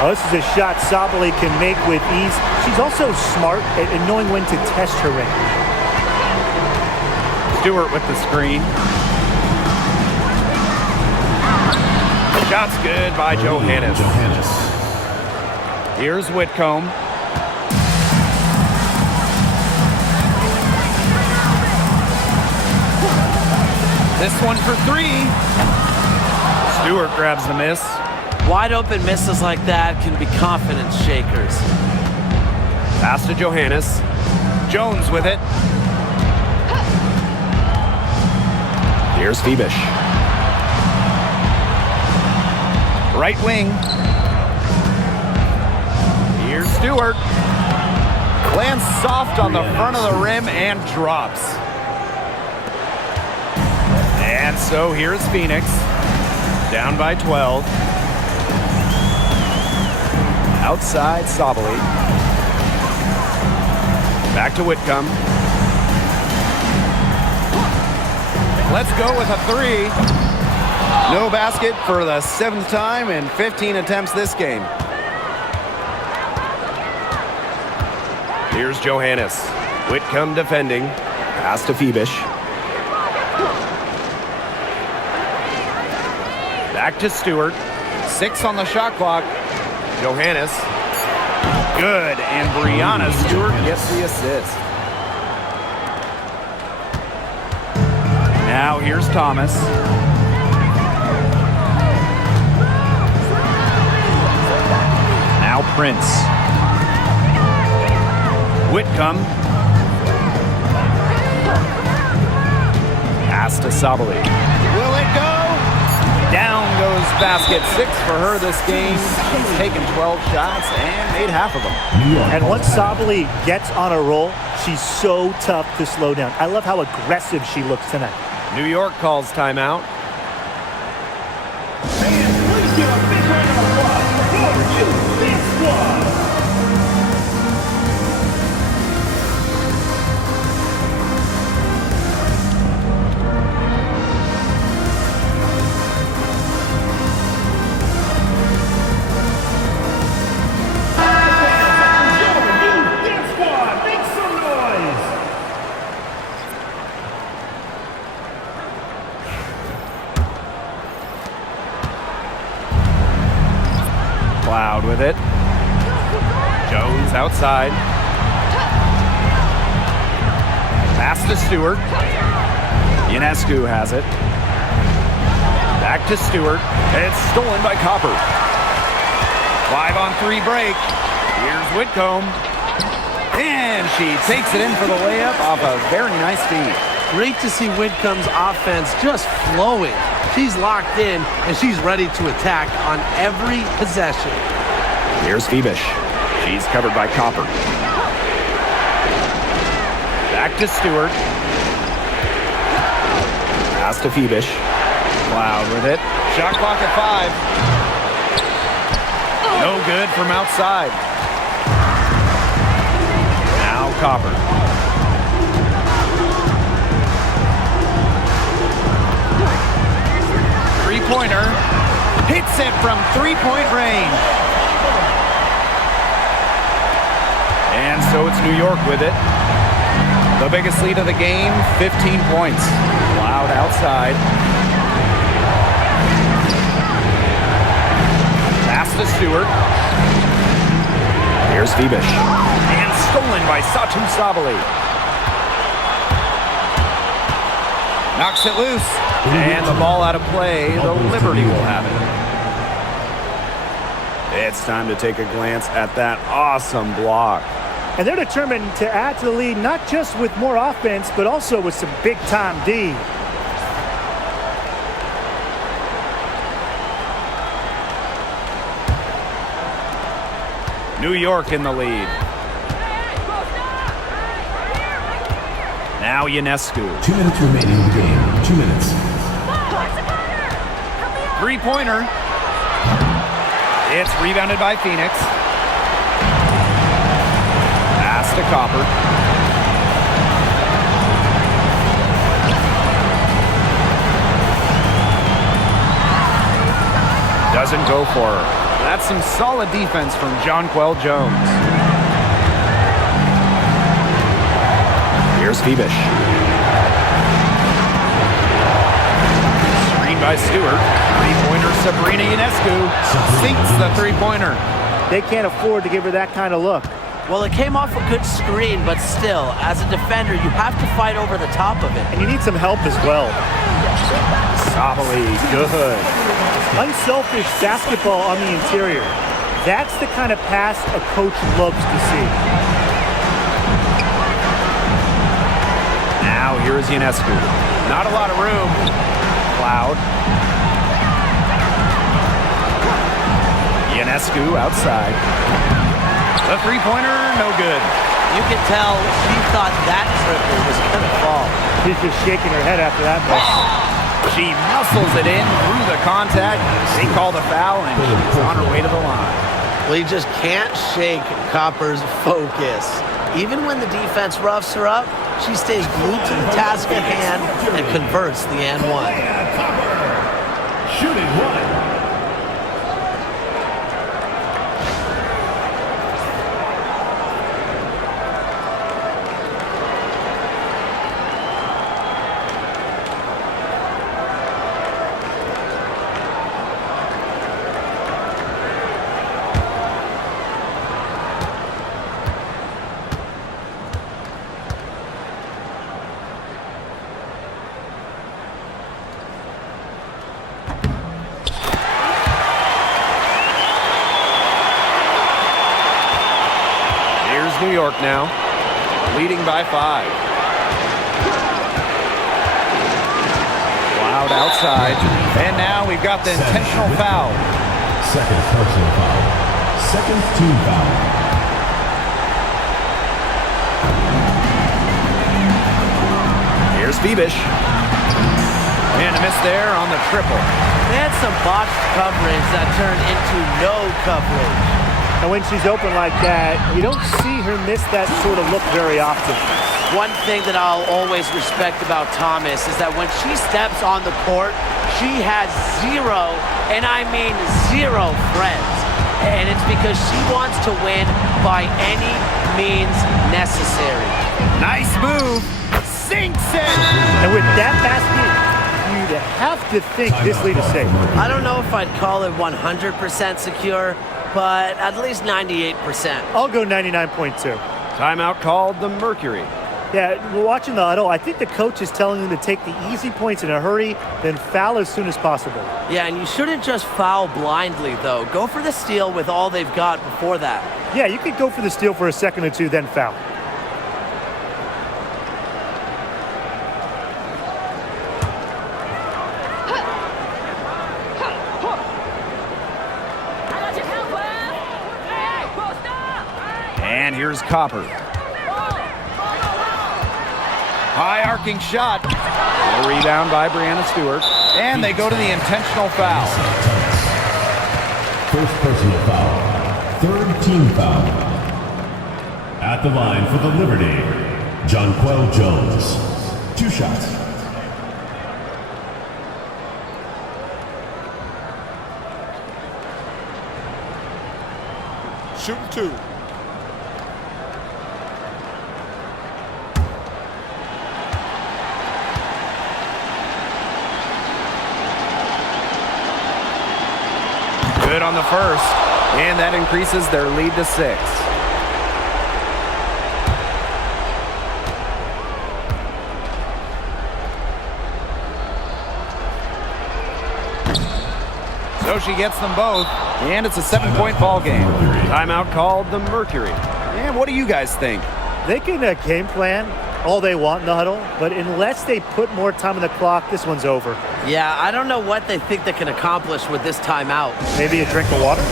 Oh, this is a shot Sabali can make with ease. She's also smart at knowing when to test her range. Stewart with the screen. Shot's good by Johannes. Here's Whitcomb. This one for 3. Stewart grabs the miss. Wide open misses like that can be confidence shakers. Pass to Johannes. Jones with it. Here's Phoebish. Right wing. Here's Stewart. Lands soft on the front of the rim and drops. And so here's Phoenix. Down by 12. Outside Sabali. Back to Whitcomb. Let's go with a 3. No basket for the 7th time in 15 attempts this game. Here's Johannes. Whitcomb defending. Pass to Phoebish. Back to Stewart. 6 on the shot clock. Johannes. Good. And Brianna Stewart gets the assist. Now here's Thomas. Now Prince. Whitcomb. Pass to Sabali. Will it go? Down goes basket 6 for her this game. She's taken 12 shots and made half of them. And once Sabali gets on a roll, she's so tough to slow down. I love how aggressive she looks tonight. New York calls timeout. Fans, please give a big round of applause for you, this squad. Cloud with it. Jones outside. Pass to Stewart. Ionescu has it. Back to Stewart. It's stolen by Copper. 5-on-3 break. Here's Whitcomb. And she takes it in for the layup off a very nice feed. Great to see Whitcomb's offense just flowing. She's locked in, and she's ready to attack on every possession. Here's Phoebish. She's covered by Copper. Back to Stewart. Pass to Phoebish. Cloud with it. Shot clock at 5. No good from outside. Now Copper. Three-pointer. Hits it from three-point range. And so it's New York with it. The biggest lead of the game, 15 points. Loud outside. Pass to Stewart. Here's Phoebish. And stolen by Satu Sabali. Knocks it loose. And the ball out of play. The Liberty will have it. It's time to take a glance at that awesome block. And they're determined to add to the lead, not just with more offense, but also with some big-time D. New York in the lead. Now Ionescu. 2 minutes remaining in the game. 2 minutes. Three-pointer. It's rebounded by Phoenix. Pass to Copper. Doesn't go for her. That's some solid defense from Jonquel Jones. Here's Phoebish. Screen by Stewart. Three-pointer Sabrina Ionescu sinks the three-pointer. They can't afford to give her that kind of look. Well, it came off a good screen, but still, as a defender, you have to fight over the top of it. And you need some help as well. Sabali, good. Unselfish basketball on the interior. That's the kind of pass a coach loves to see. Now here's Ionescu. Not a lot of room. Cloud. Ionescu outside. The three-pointer, no good. You can tell she thought that triple was going to fall. She's just shaking her head after that miss. She muscles it in through the contact. They call the foul, and she's on her way to the line. Well, you just can't shake Copper's focus. Even when the defense roughs her up, she stays glued to the task at hand and converts the and one. Shooting one. York now, leading by 5. Loud outside. And now we've got the intentional foul. Second personal foul. Second team foul. Here's Bebish. And a miss there on the triple. They had some botched coverage that turned into no coverage. And when she's open like that, you don't see her miss that sort of look very often. One thing that I'll always respect about Thomas is that when she steps on the court, she has zero, and I mean zero friends. And it's because she wants to win by any means necessary. Nice move. Sinks it. And with that basket, you'd have to think this lead is safe. I don't know if I'd call it 100% secure, but at least 98%. I'll go 99.2. Timeout called the Mercury. Yeah, we're watching the huddle. I think the coach is telling them to take the easy points in a hurry, then foul as soon as possible. Yeah, and you shouldn't just foul blindly, though. Go for the steal with all they've got before that. Yeah, you could go for the steal for a second or two, then foul. And here's Copper. High arcing shot. A rebound by Breanna Stewart. And they go to the intentional foul. First personal foul. Third team foul. At the line for the Liberty, Jonquel Jones. 2 shots. Shooting 2. Good on the first, and that increases their lead to 6. So she gets them both, and it's a 7-point ball game. Timeout called the Mercury. And what do you guys think? They can game plan all they want in the huddle, but unless they put more time on the clock, this one's over. Yeah, I don't know what they think they can accomplish with this timeout. Maybe a drink of water?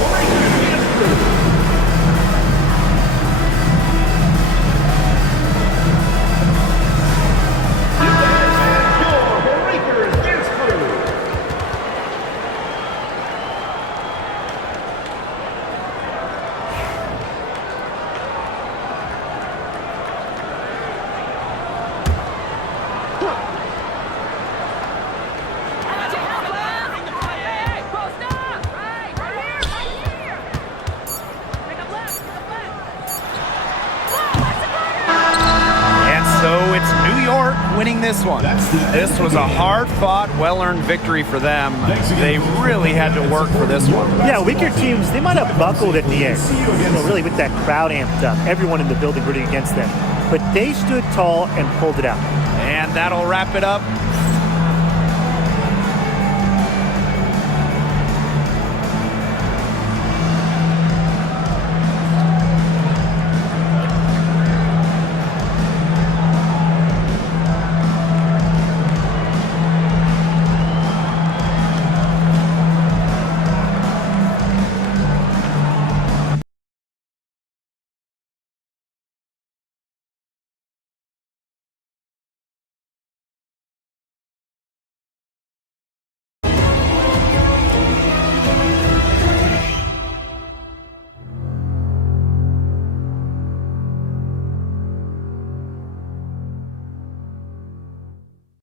Winning this one. This was a hard-fought, well-earned victory for them. They really had to work for this one. Yeah, weaker teams, they might have buckled at the end. Really with that crowd amped up. Everyone in the building rooting against them. But they stood tall and pulled it out. And that'll wrap it up